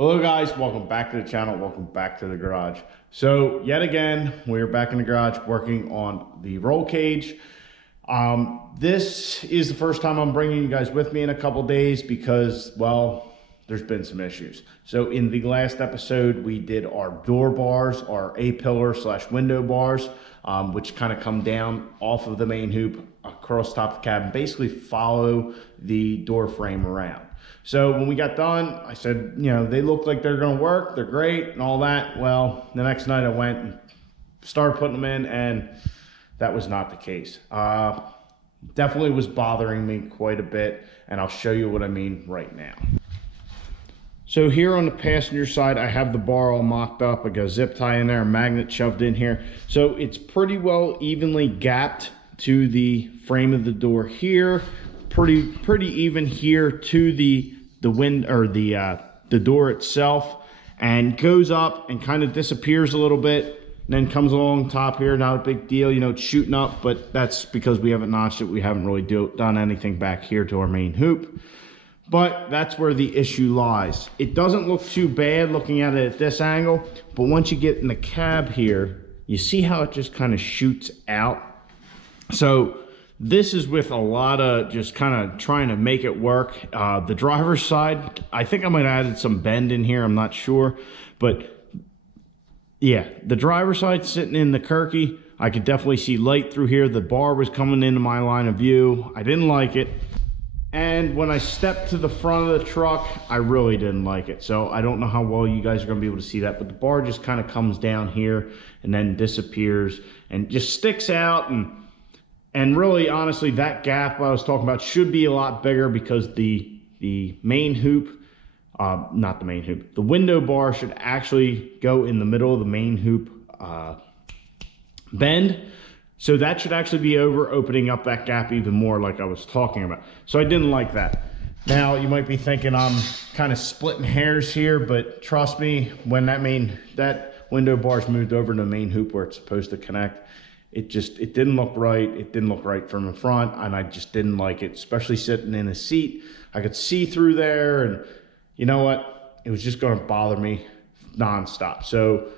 Hello guys, welcome back to the channel, welcome back to the garage. So yet again, we're back in the garage working on the roll cage. This is the first time I'm bringing you guys with me in a couple days because, well, there's been some issues. So in the last episode, we did our door bars, our A-pillar / window bars, which kind of come down off of the main hoop across top of the cabin, basically follow the door frame around. So when we got done, I said, you know, they look like they're going to work. They're great and all that. Well, the next night I went and started putting them in, and that was not the case. Definitely was bothering me quite a bit, and I'll show you what I mean right now. So here on the passenger side, I have the bar all mocked up. I got a zip tie in there, a magnet shoved in here. So it's pretty well evenly gapped to the frame of the door here. Pretty even here to the wind or the door itself, and goes up and kind of disappears a little bit, and then comes along top here. Not a big deal, you know, it's shooting up, but that's because we haven't notched it. We haven't really done anything back here to our main hoop, but that's where the issue lies. It doesn't look too bad looking at it at this angle, but once you get in the cab here, you see how it just kind of shoots out. So this is with a lot of just kind of trying to make it work. The driver's side, I think I might have added some bend in here, I'm not sure. But yeah, the driver's side sitting in the Kirky, I could definitely see light through here. The bar was coming into my line of view. I didn't like it. And when I stepped to the front of the truck, I really didn't like it. So I don't know how well you guys are gonna be able to see that, but the bar just kind of comes down here and then disappears and just sticks out. And really, honestly, that gap I was talking about should be a lot bigger because the main hoop, not the main hoop, the window bar should actually go in the middle of the main hoop bend. So that should actually be opening up that gap even more like I was talking about. So I didn't like that. Now, you might be thinking I'm kind of splitting hairs here, but trust me, when that window bar's moved over to the main hoop where it's supposed to connect, it didn't look right. It didn't look right from the front, and I just didn't like it, especially sitting in a seat. I could see through there, and you know what? It was just going to bother me nonstop. So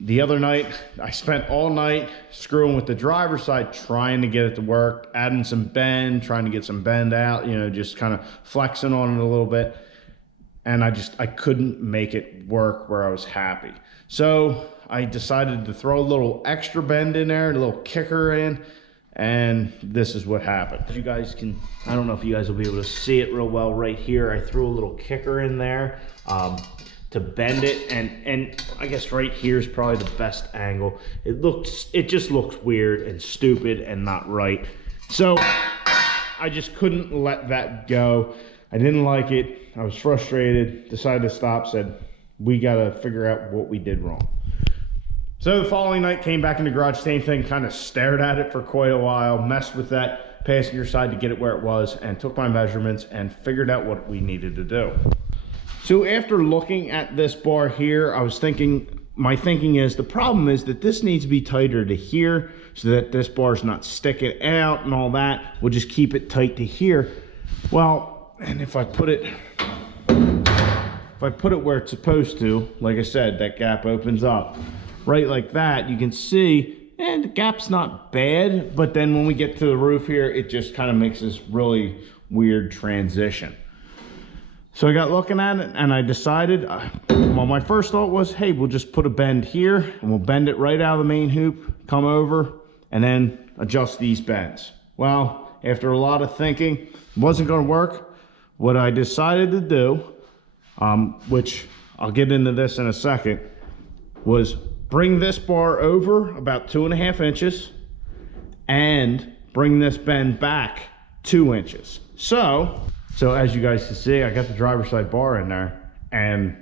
the other night, I spent all night screwing with the driver's side, trying to get it to work, adding some bend, trying to get some bend out, you know, just kind of flexing on it a little bit. And I couldn't make it work where I was happy. So I decided to throw a little extra bend in there, a little kicker in, and this is what happened. You guys can, I don't know if you guys will be able to see it real well right here. I threw a little kicker in there to bend it, and I guess right here is probably the best angle. It just looks weird and stupid and not right. So I just couldn't let that go. I didn't like it. I was frustrated, decided to stop, said, we gotta figure out what we did wrong. So the following night, came back in the garage, same thing, kind of stared at it for quite a while, messed with that passenger side to get it where it was, and took my measurements and figured out what we needed to do. So after looking at this bar here, I was thinking, my thinking is, the problem is that this needs to be tighter to here so that this bar's not sticking out and all that. We'll just keep it tight to here. Well, and if I put it where it's supposed to, like I said, that gap opens up right like that. You can see, and the gap's not bad, but then when we get to the roof here, it just kind of makes this really weird transition. So I got looking at it, and I decided, well, my first thought was, hey, we'll just put a bend here, and we'll bend it right out of the main hoop, come over, and then adjust these bends. Well, after a lot of thinking, it wasn't going to work. What I decided to do, which I'll get into this in a second, was bring this bar over about 2.5 inches and bring this bend back 2 inches. So as you guys can see, I got the driver's side bar in there, and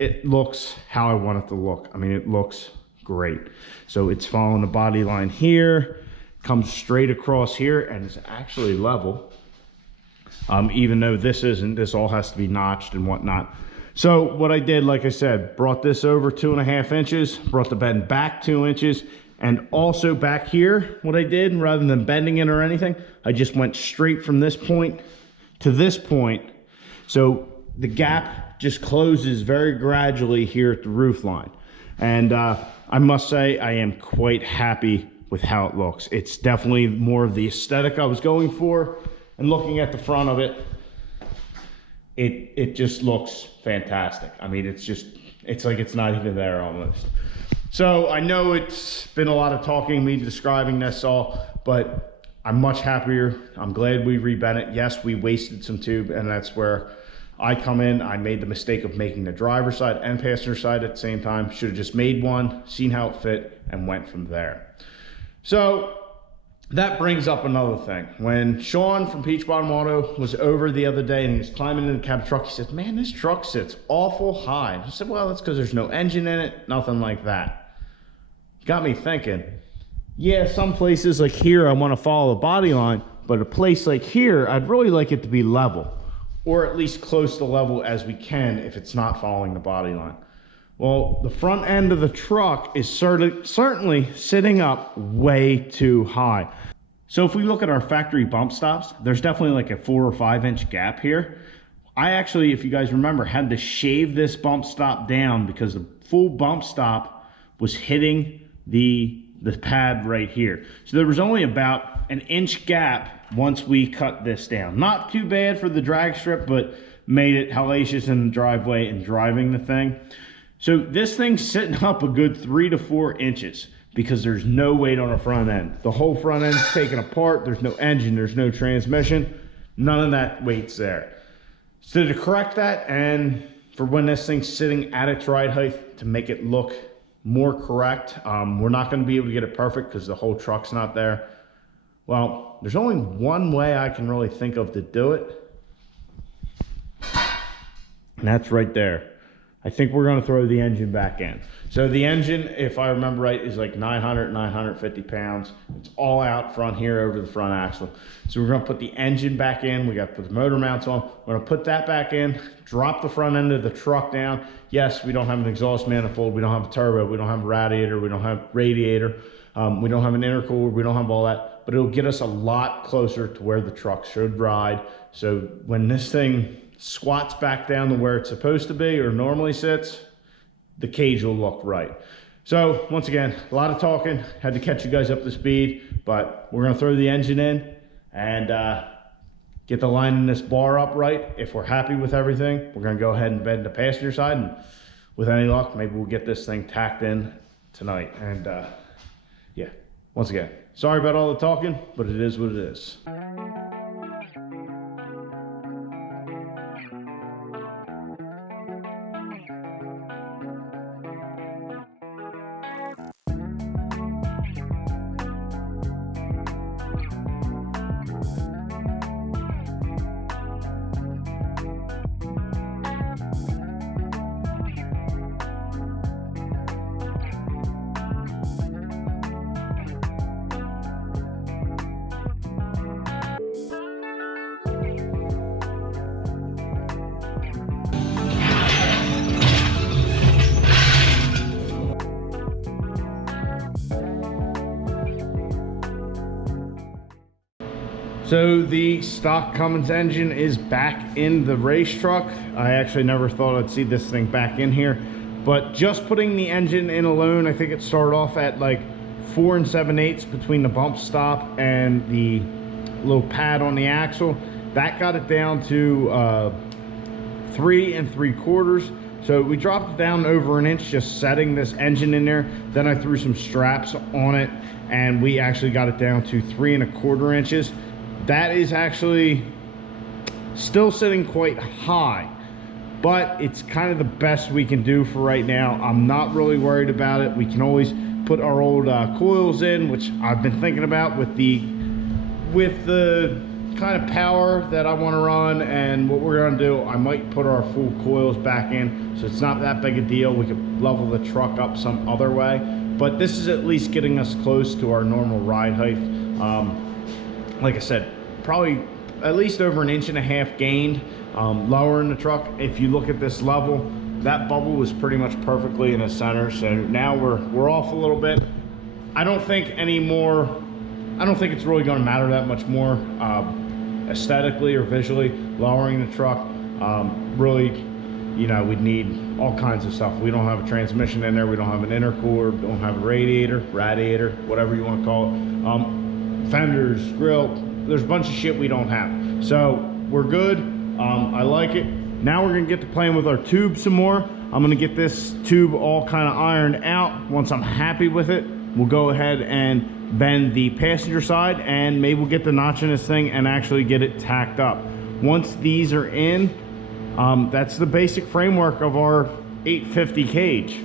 it looks how I want it to look. I mean, it looks great. So it's following the body line here, comes straight across here, and it's actually level. Even though this isn't, this all has to be notched and whatnot. So what I did, like I said, brought this over 2.5 inches, brought the bend back 2 inches, and also back here, what I did, rather than bending it or anything, I just went straight from this point to this point. So the gap just closes very gradually here at the roof line. And I must say I am quite happy with how it looks. It's definitely more of the aesthetic I was going for, and looking at the front of it, it just looks fantastic. I mean, it's like it's not even there almost. So I know it's been a lot of talking, me describing this all, but I'm much happier. I'm glad we rebent it. Yes, we wasted some tube, and that's where I come in. I made the mistake of making the driver's side and passenger side at the same time. Should have just made one, seen how it fit, and went from there. So that brings up another thing. When Sean from Peach Bottom Auto was over the other day and he was climbing in the cab truck, he said, man, this truck sits awful high. I said, well, that's because there's no engine in it, nothing like that. Got me thinking, yeah, some places like here, I want to follow the body line, but a place like here, I'd really like it to be level, or at least close to level as we can if it's not following the body line. Well, the front end of the truck is certainly sitting up way too high. So if we look at our factory bump stops, there's definitely like a 4 or 5 inch gap here. I actually, if you guys remember, had to shave this bump stop down because the full bump stop was hitting the pad right here. So there was only about an inch gap once we cut this down. Not too bad for the drag strip, but made it hellacious in the driveway and driving the thing. So this thing's sitting up a good 3 to 4 inches because there's no weight on the front end. The whole front end's taken apart. There's no engine, there's no transmission. None of that weight's there. So to correct that, and for when this thing's sitting at its ride height, to make it look more correct, we're not going to be able to get it perfect because the whole truck's not there. Well, there's only one way I can really think of to do it, and that's right there. I think we're going to throw the engine back in. So the engine, if I remember right, is like 950 pounds. It's all out front here over the front axle. So we're going to put the engine back in. We got to put the motor mounts on. We're going to put that back in, drop the front end of the truck down. Yes, we don't have an exhaust manifold. We don't have a turbo. We don't have a radiator. We don't have radiator. We don't have an intercooler. We don't have all that. But it'll get us a lot closer to where the truck should ride. So when this thing squats back down to where it's supposed to be or normally sits, the cage will look right. So once again, a lot of talking, had to catch you guys up to speed, but we're going to throw the engine in and get the line in this bar up right. If we're happy with everything, we're going to go ahead and bed the passenger side, and with any luck, maybe we'll get this thing tacked in tonight. And yeah, once again, sorry about all the talking, but it is what it is. So the stock Cummins engine is back in the race truck. I actually never thought I'd see this thing back in here, but just putting the engine in alone, I think it started off at like 4 7/8 between the bump stop and the little pad on the axle. That got it down to 3 3/4. So we dropped it down over an inch just setting this engine in there. Then I threw some straps on it and we actually got it down to 3 1/4 inches. That is actually still sitting quite high, but it's kind of the best we can do for right now. I'm not really worried about it. We can always put our old coils in, which I've been thinking about with the kind of power that I want to run. And what we're going to do, I might put our full coils back in, so it's not that big a deal. We could level the truck up some other way, but this is at least getting us close to our normal ride height. Like I said, probably at least over 1.5 inches gained lower in the truck. If you look at this level, that bubble was pretty much perfectly in the center. So now we're off a little bit. I don't think it's really going to matter that much more aesthetically or visually. Lowering the truck really you know, we'd need all kinds of stuff. We don't have a transmission in there. We don't have an intercooler, don't have a radiator, whatever you want to call it. Fenders, grill, there's a bunch of shit we don't have. So we're good. I like it. Now we're gonna get to playing with our tube some more. I'm gonna get this tube all kind of ironed out. Once I'm happy with it, we'll go ahead and bend the passenger side, and maybe we'll get the notch in this thing and actually get it tacked up. Once these are in, that's the basic framework of our 850 cage.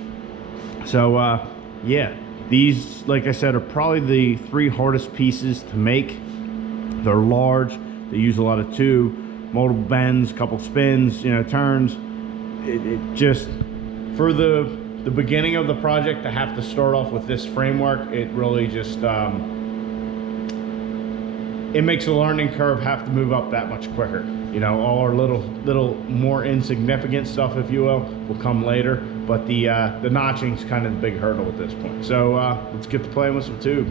So yeah, these, like I said, are probably the 3 hardest pieces to make. They're large, they use a lot of tube, multiple bends, couple spins, you know, turns. It just, for the beginning of the project, to have to start off with this framework, it really just it makes the learning curve have to move up that much quicker. You know, all our little more insignificant stuff, if you will come later, but the notching is kind of the big hurdle at this point. So let's get to playing with some tube.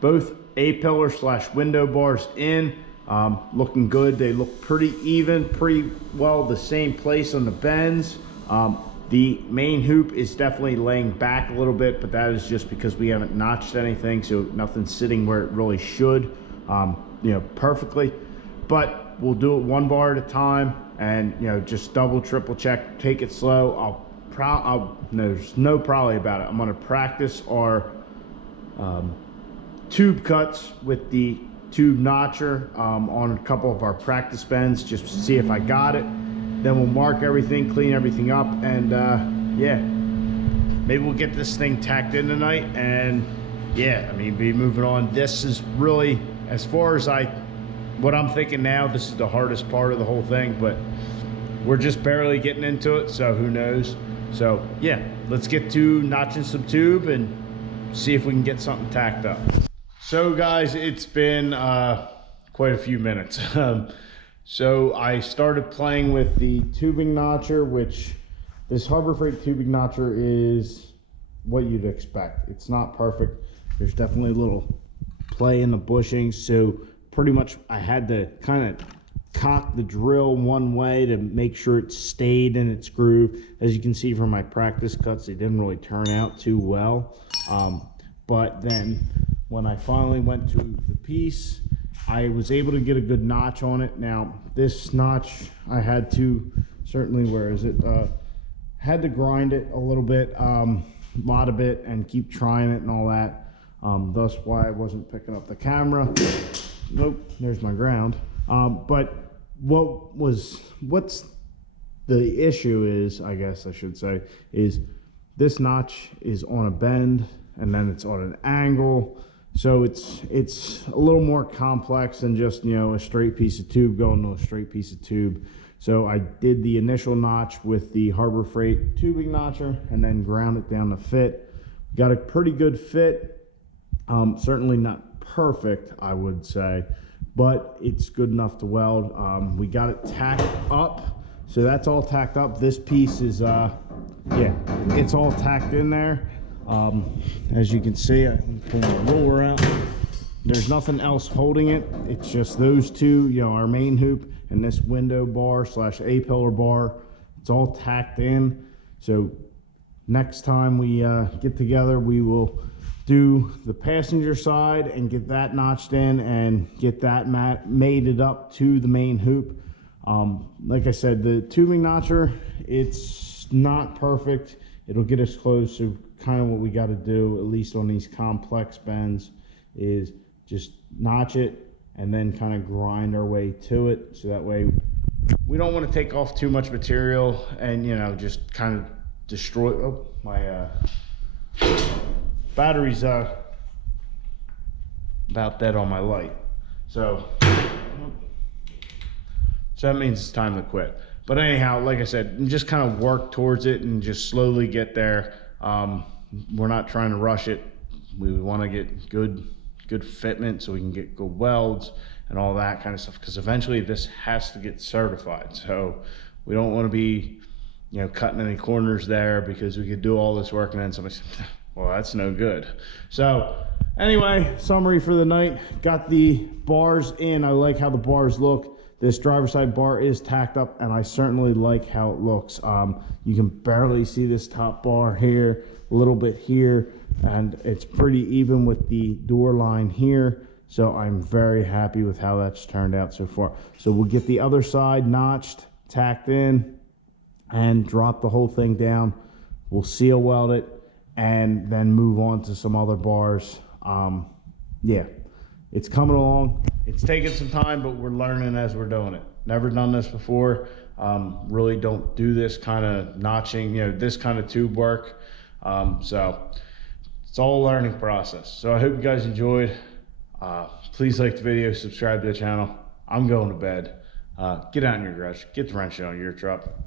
Both A-pillar / window bars in, looking good. They look pretty even, pretty well the same place on the bends. The main hoop is definitely laying back a little bit, but that is just because we haven't notched anything, so nothing's sitting where it really should, you know, perfectly. But we'll do it 1 bar at a time, and you know, just double, triple check, take it slow. There's no probably about it. I'm gonna practice our tube cuts with the tube notcher on a couple of our practice bends, just to see if I got it. Then we'll mark everything, clean everything up, and yeah, maybe we'll get this thing tacked in tonight, and yeah, I mean, be moving on. This is really, as far as what I'm thinking now, this is the hardest part of the whole thing, but we're just barely getting into it, so who knows. So yeah, let's get to notching some tube and see if we can get something tacked up. So guys, it's been quite a few minutes. So I started playing with the tubing notcher, which this Harbor Freight tubing notcher is what you'd expect. It's not perfect. There's definitely a little play in the bushings, so pretty much I had to kind of cock the drill one way to make sure it stayed in its groove. As you can see from my practice cuts, they didn't really turn out too well. But then when I finally went to the piece, I was able to get a good notch on it. Now this notch, I had to, certainly, where is it? Had to grind it a little bit, lot of it, and keep trying it and all that. Thus why I wasn't picking up the camera. Nope, there's my ground. But what's the issue is, I guess I should say, is this notch is on a bend and then it's on an angle. So it's a little more complex than just, you know, a straight piece of tube going to a straight piece of tube. So I did the initial notch with the Harbor Freight tubing notcher and then ground it down to fit. Got a pretty good fit. Certainly not perfect, I would say, but it's good enough to weld. We got it tacked up, so that's all tacked up. This piece is yeah, it's all tacked in there. As you can see, I'm pulling the roller out. There's nothing else holding it. It's just those two, you know, our main hoop and this window bar slash A-pillar bar. It's all tacked in. So next time we get together, we will do the passenger side and get that notched in and get that mated up to the main hoop. Like I said, the tubing notcher, it's not perfect. It'll get us close. So kind of what we got to do, at least on these complex bends, is just notch it and then kind of grind our way to it. So that way we don't want to take off too much material and, you know, just kind of destroy. Oh, my battery's about dead on my light. So that means it's time to quit. But anyhow, like I said, just kind of work towards it and just slowly get there. We're not trying to rush it. We want to get good fitment so we can get good welds and all that kind of stuff, because eventually this has to get certified. So we don't want to be, you know, cutting any corners there, because we could do all this work and then somebody says, well, that's no good. So anyway, summary for the night. Got the bars in. I like how the bars look. This driver's side bar is tacked up, and I certainly like how it looks. You can barely see this top bar here, a little bit here, and it's pretty even with the door line here. So I'm very happy with how that's turned out so far. So we'll get the other side notched, tacked in, and drop the whole thing down. We'll seal weld it and then move on to some other bars. Yeah, it's coming along. It's taking some time, but we're learning as we're doing it. Never done this before. Really don't do this kind of notching, you know, this kind of tube work. So it's all a learning process. So I hope you guys enjoyed. Please like the video, subscribe to the channel. I'm going to bed. Get out in your garage, get the wrench out of your truck.